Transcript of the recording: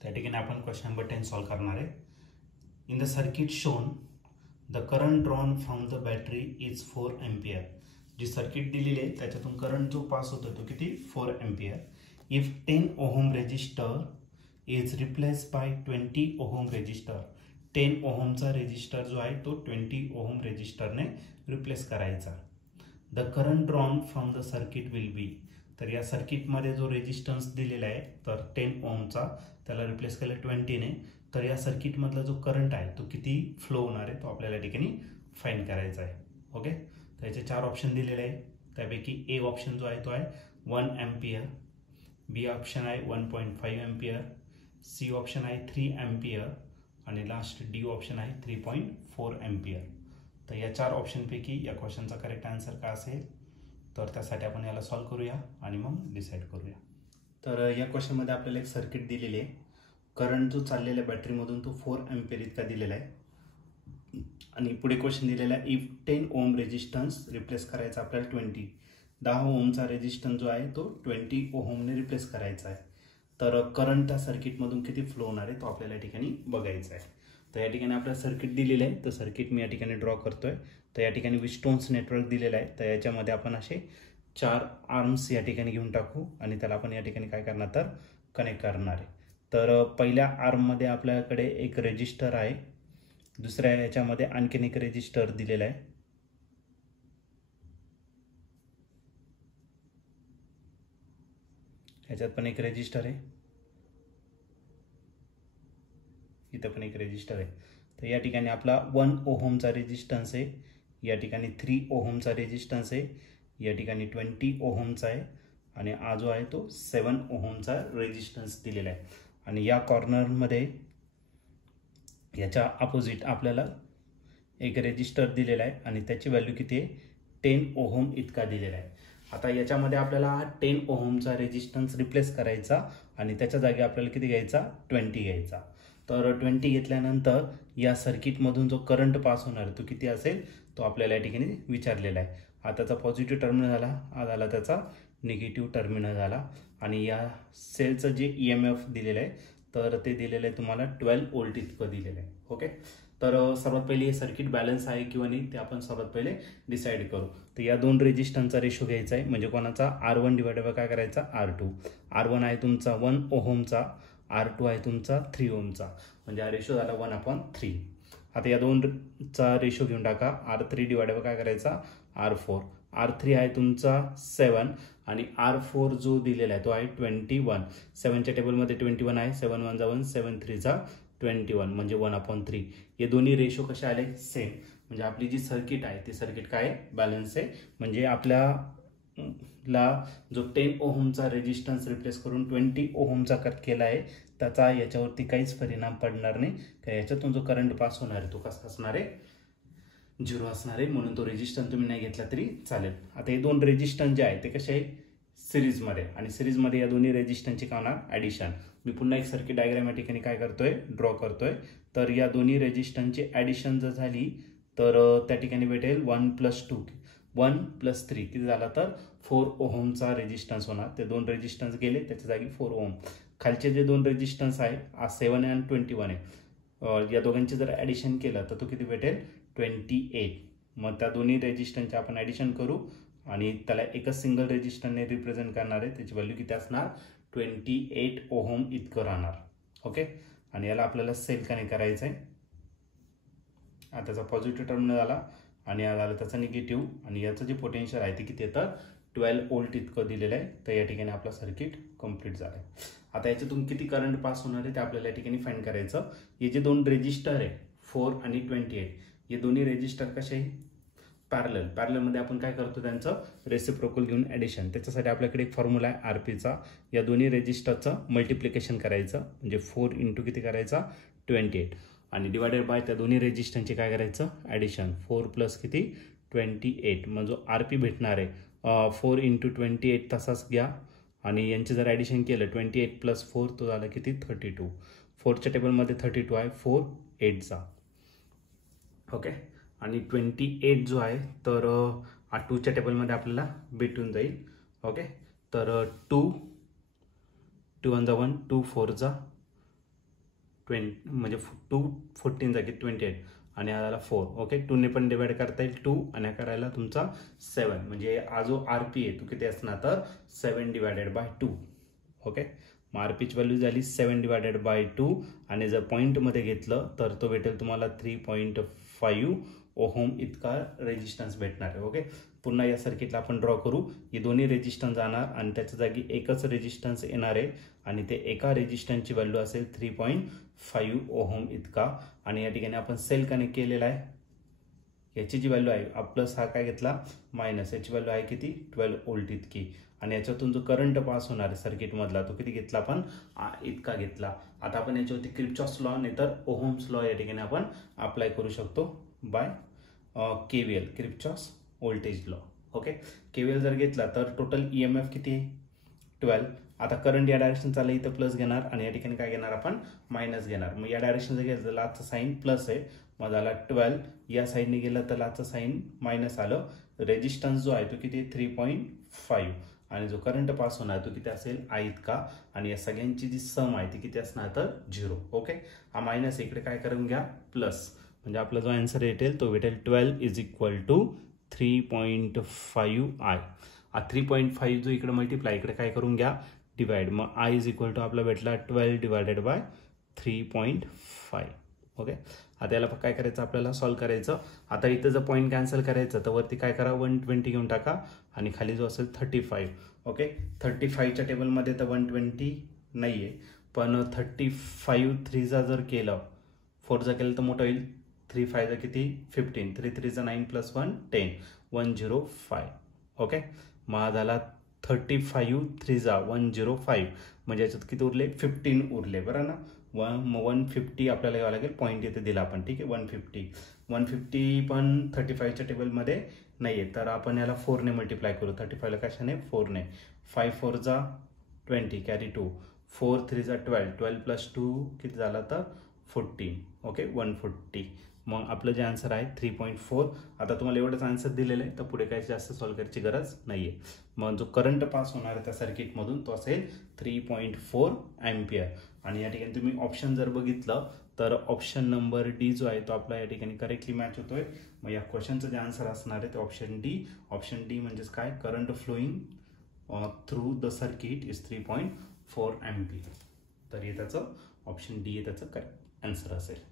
त्या ठिकाणी आपण क्वेश्चन नंबर 10 सॉल्व करणार आहे. In the circuit shown the current drawn from the battery is 4 ampere. जी सर्किट दिलेली आहे त्याच्यातून करंट जो पास होतो तो किती 4 ampere. If 10 ohm resistor is replace by 20 ohm resistor. 10 ओहमचा रेजिस्टर जो आहे तो 20 ओहम रेजिस्टरने रिप्लेस करायचा. The current drawn from the circuit will be. तर या सर्किटमध्ये जो रेजिस्टन्स दिलेला आहे तर 10 ओहमचा त्याला रिप्लेस केलं 20ने. तर या सर्किटमधला जो करंट आहे तो किती फ्लो होणार आहे तो आपल्याला या ठिकाणी फाइंड करायचा आहे. ओके, तर याचे 4 ऑप्शन दिलेले आहे. त्यापैकी ए ऑप्शन जो आहे तो आहे 1 एम्पियर, बी ऑप्शन आहे 1.5 एम्पियर, सी ऑप्शन आहे 3 एम्पियर आणि लास्ट डी ऑप्शन आहे 3.4 एम्पियर. तर या 4 ऑप्शनपैकी या क्वेश्चनचा करेक्ट आन्सर काय असेल तर त्यासाठी आपण याला सॉल्व करूया आणि मग डिसाईड करूया. तर या क्वेश्चनमध्ये आपल्याला एक सर्किट दिलेली आहे. करंट जो चाललेला बॅटरीमधून तो 4 एम्पियर इतका दिलेला आहे आणि पुढे क्वेश्चन दिलेला आहे इफ 10 ओम रेजिस्टन्स रिप्लेस करायचा आपल्याला 10 ओमचा रेजिस्टन्स जो आहे तो 20 ओहमने रिप्लेस करायचा आहे. तर करंट त्या सर्किटमधून किती फ्लो होणार आहे तो आपल्याला या ठिकाणी बघायचा आहे. तर या ठिकाणी आपल्याला सर्किट दिलेलं आहे. तर सर्किट मी या ठिकाणी ड्रॉ करतोय. तर या ठिकाणी विस्टोन्स नेटवर्क दिलेला आहे. तर याच्यामध्ये आपण असे 4 आर्म्स या ठिकाणी घेऊन टाकू आणि त्याला आपण या ठिकाणी काय करणार तर कनेक्ट करणार आहे. तर पहिल्या आर्ममध्ये आपल्याकडे एक रेजिस्टर आहे, दुसऱ्या याच्यामध्ये आणखीन एक रेजिस्टर दिलेला आहे. ह्याच्यात पण एक रेजिस्टर आहे, इथं पण एक रेजिस्टर आहे. तर या ठिकाणी आपला 1 ओहमचा रेजिस्टन्स आहे, या ठिकाणी 3 ओहमचा रेजिस्टन्स आहे, या ठिकाणी 20 ओहमचा आहे आणि हा जो आहे तो 7 ओहमचा रेजिस्टन्स दिलेला आहे. आणि या कॉर्नरमध्ये याच्या अपोजिट आपल्याला एक रेजिस्टर दिलेला आहे आणि त्याची व्हॅल्यू किती आहे 10 ओहम इतका दिलेला आहे. आता याच्यामध्ये आपल्याला हा 10 ओहमचा रेजिस्टन्स रिप्लेस करायचा आणि त्याच्या जागी आपल्याला किती घ्यायचा 20 घ्यायचा. तर 20 घेतल्यानंतर या सर्किटमधून जो करंट पास होणार तो किती असेल तो आपल्याला या ठिकाणी विचारलेला आहे. हा त्याचा पॉझिटिव्ह टर्मिनल झाला, हा झाला त्याचा निगेटिव्ह टर्मिनल झाला. आणि या सेलचं जे EMF दिलेलं आहे तर ते दिलेलं आहे तुम्हाला 12 व्होल्ट इतकं दिलेलं आहे. ओके, तर सर्वात पहिले हे सर्किट बॅलन्स आहे किंवा नाही ते आपण सर्वात पहिले डिसाईड करू. तर या 2 रेजिस्टन्सचा रेशो घ्यायचा आहे, म्हणजे कोणाचा R1 डिवाइडेड बाय काय करायचा R2. R1 आहे तुमचा 1 ओहमचा, R2 आहे तुमचा 3 ओहमचा, म्हणजे हा रेशो झाला 1/3. आता या 2चा रेशो घेऊन टाका. R3 डिवाइडेड बाय काय करायचा R4. R3 आहे तुमचा 7 आणि R4 जो दिलेला आहे तो आहे 21. 7च्या टेबलमध्ये 21 आहे, 7 1 1 7 3 21 म्हणजे 1/3. हे दोन्ही रेशो कसे आले सेम, म्हणजे आपली जी सर्किट आहे ती सर्किट काय बॅलन्स आहे. म्हणजे आपल्याला जो 10 ओहमचा रेजिस्टन्स रिप्लेस करून 20 ओहमचा कट केला आहे त्याचा याच्यावरती काहीच परिणाम पडणार नाही. का याच्यातून जो करंट पास होणार आहे तो कसा असणार आहे 0 असणार आहे, म्हणून तो रेजिस्टन्स तुम्ही नाही घेतला तरी चालेल. आता हे 2 रेजिस्टन्स जे आहे ते कसे आहे सिरीजमध्ये, आणि सिरीजमध्ये या दोन्ही रेजिस्टन्सची काय होणार ॲडिशन. मी पुन्हा एक सर्किट डायग्राम या ठिकाणी काय करतोय ड्रॉ करतोय. तर या दोन्ही रेजिस्टन्सची ॲडिशन जर झाली तर त्या ठिकाणी भेटेल 1 + 2 1 + 3 किती झाला तर 4 ओहमचा रेजिस्टन्स होणार. ते 2 रेजिस्टन्स गेले त्याच्या जागी 4 ओहम. खालचे जे 2 रेजिस्टन्स आहे 7 आणि 21 आहे, या दोघांचे जर ॲडिशन केलं तर तो किती भेटेल 28. मग त्या दोन्ही रेजिस्टन्सचे आपण ॲडिशन करू आणि त्याला एकच सिंगल रेजिस्टरने रिप्रेझेंट करणार आहे, त्याची व्हॅल्यू किती असणार 28 ओहम इतकं राहणार. ओके, आणि याला आपल्याला सेल कनेक्ट करायचं आहे. आता त्याचा पॉझिटिव्ह टर्मिनल झाला आणि हा झाला त्याचा निगेटिव्ह, आणि याचं जे पोटेन्शियल आहे ते किती येतं 12 व्होल्ट इतकं दिलेलं आहे. तर या ठिकाणी आपलं सर्किट कंप्लीट झालं आहे. आता याच्यातून किती करंट पास होणार आहे ते आपल्याला या ठिकाणी फाइंड करायचं. हे जे 2 रेजिस्टर आहे 4 आणि 28 हे दोन्ही रेजिस्टर कसे आहे पॅरललमध्ये आपण काय करतो त्यांचं रेसिप्रोकल घेऊन ॲडिशन. त्याच्यासाठी आपल्याकडे एक फॉर्म्युला आहे RPचा. या दोन्ही रेजिस्टरचं मल्टिप्लिकेशन करायचं, म्हणजे 4 × किती करायचा 28 आणि डिवायडेड बाय त्या दोन्ही रेजिस्टरचे काय करायचं ॲडिशन. 4 + किती 28, मग जो RP भेटणार आहे 4 × 28 तसाच घ्या आणि यांचे जर ॲडिशन केलं 28 + 4 तो झाला किती 32. 4च्या टेबलमध्ये 32 आहे, 4 8 ओके. आणि 28 जो आहे तर 2च्या टेबलमध्ये आपल्याला भेटून जाईल. ओके, तर 2 2 1 2 4 म्हणजे 2 14 जागी 28 आणि हा झाला 4. ओके, 2ने पण डिवाइड करता येईल 2 आणि करायला तुमचा 7. म्हणजे हा जो RP आहे तो किती असणार तर 7 डिवायडेड बाय 2. ओके, मग RPची व्हॅल्यू झाली 7 डिवायडेड बाय 2 आणि जर पॉईंटमध्ये घेतलं तर तो भेटेल तुम्हाला 3.5 ओहम इतका रेजिस्टन्स भेटणार आहे. ओके, पुन्हा या सर्किटला आपण ड्रॉ करू. हे दोन्ही रेजिस्टन्स जाणार आणि त्याच्या जागी एकच रेजिस्टन्स येणार आहे आणि ते एका रेजिस्टन्सची व्हॅल्यू असेल 3.5 ओहम इतका. आणि या ठिकाणी आपण सेल कनेक्ट केलेला आहे. याची जी व्हॅल्यू आहे प्लस हा काय घेतला मायनस, याची व्हॅल्यू आहे किती 12 व्होल्ट इतकी. आणि याच्यातून जो करंट पास होणार आहे सर्किटमधला तो किती घेतला आपण इतका घेतला. आता आपण याच्यावरती किर्चॉफ्स लॉ नाही तर ओहम्स लॉ या ठिकाणी आपण अप्लाय करू शकतो by KVL, Kirchhoff's voltage law. Okay, KVL जर घेतला तर टोटल EMF किती आहे 12. आता करंट या डायरेक्शन चाललं इथं प्लस घेणार आणि या ठिकाणी काय घेणार आपण मायनस घेणार. मग या डायरेक्शन जर घेतलं तर आजचा साईन प्लस आहे, मग झाला 12. या साईडने गेलं तर आजचा साईन मायनस आलं. रेजिस्टन्स जो आहे तो किती 3.5 आणि जो करंट पास होणार तो किती असेल I इतका. आणि या सगळ्यांची जी सम आहे ती किती असणार तर 0. ओके, हा मायनस इकडे काय करून घ्या प्लस, म्हणजे आपला जो आन्सर भेटेल तो भेटेल 12 इज इक्वल टू 3.5I. 3.5 जो इकडे मल्टिप्लाय इकडे काय करून घ्या डिवाइड, मग I इज इक्वल टू आपला भेटला 12 डिवायडेड बाय 3.5. ओके, आता याला काय करायचं आपल्याला सॉल्व्ह करायचं. आता इथं जर पॉईंट कॅन्सल करायचं तर वरती काय करा 120 घेऊन टाका आणि खाली जो असेल 35. ओके, 35च्या टेबलमध्ये तर 120 नाही आहे, पण 35 3 जर केलं 4 केलं तर मोठं होईल. 3 5 किती 15, 3 3 9 प्लस 1 10, 105. ओके, मग झाला 35 3 105 म्हणजे याच्यात किती उरले 15 उरले बरं ना. 150 आपल्याला घ्यावं लागेल, पॉईंट इथे दिला आपण. ठीक आहे, 150 पण 35च्या टेबलमध्ये नाही आहे तर आपण याला 4ने मल्टिप्लाय करू. 35ला कशाने 4ने. 5 4 20 कॅरी 2, 4 3 12, 12 प्लस 2 किती झाला तर 14. ओके, 140. मग आपलं जे आन्सर आहे 3.4. आता तुम्हाला एवढंच आन्सर दिलेलं आहे तर पुढे काही जास्त सॉल्व्ह करायची गरज नाही आहे. मग जो करंट पास होणार आहे त्या सर्किटमधून तो असेल 3.4 अँपियर. आणि या ठिकाणी तुम्ही ऑप्शन जर बघितलं तर ऑप्शन नंबर डी जो आहे तो आपला या ठिकाणी करेक्टली मॅच होतोय. मग या क्वेश्चनचं जे आन्सर असणार आहे ते ऑप्शन डी. ऑप्शन डी म्हणजेच काय current flowing through the circuit is 3.4 ampere. तर हे त्याचं ऑप्शन डी हे त्याचं करेक्ट आन्सर असेल.